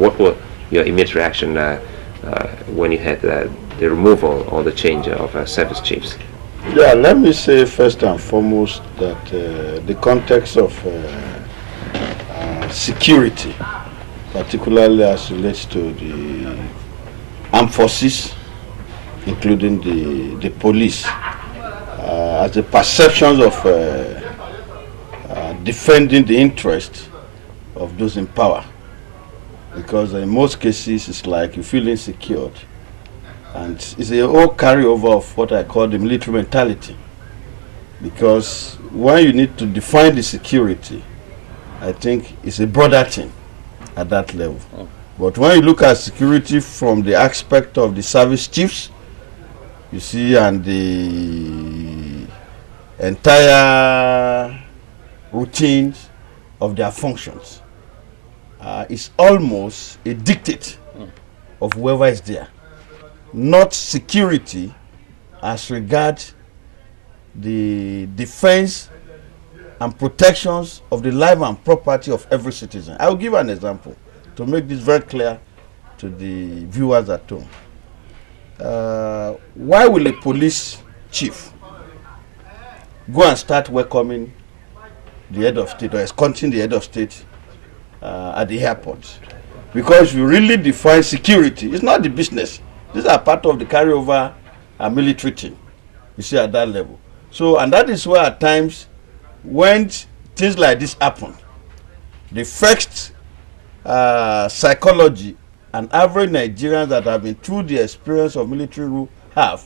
What was your immediate reaction when you had the removal or the change of service chiefs? Yeah, let me say first and foremost that the context of security, particularly as relates to the armed forces, including the police, as the perceptions of defending the interest of those in power. Because in most cases, it's like you feel insecure. And it's a whole carryover of what I call the military mentality. Because when you need to define the security, I think it's a broader thing at that level. Oh. But when you look at security from the aspect of the service chiefs, you see, and the entire routines of their functions, it's almost a dictate of whoever is there. Not security as regards the defense and protections of the life and property of every citizen. I will give an example to make this very clear to the viewers at home. Why will a police chief go and start welcoming the head of state or escorting the head of state at the airport? Because you really define security. It's not the business. These are part of the carryover military thing, you see, at that level. So, and that is where at times, when things like this happen, the first psychology and average Nigerians that have been through the experience of military rule have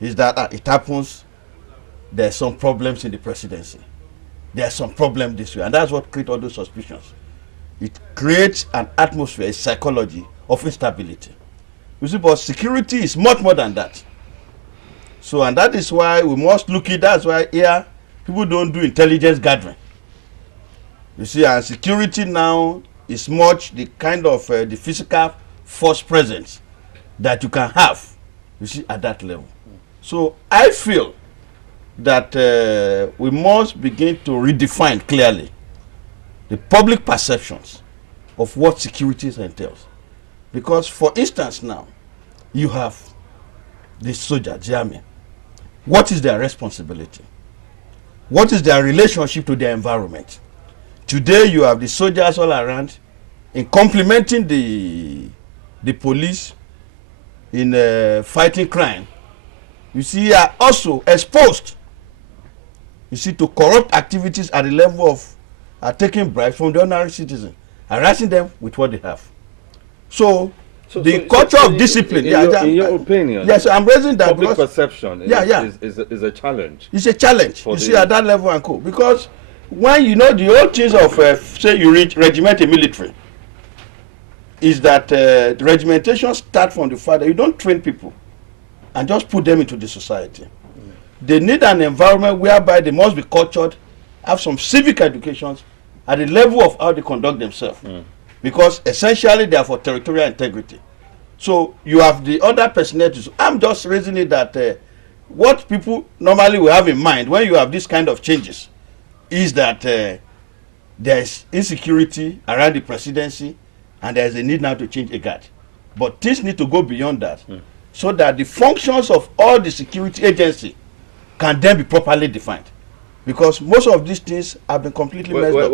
is that it happens, there's some problems in the presidency. There's some problem this way, and that's what creates all those suspicions. It creates an atmosphere, a psychology of instability. You see, but security is much more than that. So, and that is why we must look at, that's why here people don't do intelligence gathering. You see, and security now is much the kind of the physical force presence that you can have, you see, at that level. So I feel that we must begin to redefine clearly the public perceptions of what security entails. Because, for instance, now, you have the soldier, the army. What is their responsibility? What is their relationship to their environment? Today, you have the soldiers all around in complementing the police in fighting crime. You see, are also exposed, you see, to corrupt activities at the level of taking bribes from the ordinary citizen, harassing them with what they have. So the culture of discipline. In your opinion, yes, I'm raising that public because perception is a challenge. It's a challenge. You see, at that level and co. Because when you know the old things of say you regiment a military, is that the regimentation start from the fact that you don't train people and just put them into the society. They need an environment whereby they must be cultured, have some civic educations at the level of how they conduct themselves. Because essentially they are for territorial integrity. So you have the other personalities. I'm just raising it that what people normally will have in mind when you have this kind of changes is that there is insecurity around the presidency and there is a need now to change a guard. But things need to go beyond that so that the functions of all the security agency can then be properly defined. Because most of these things have been completely messed up.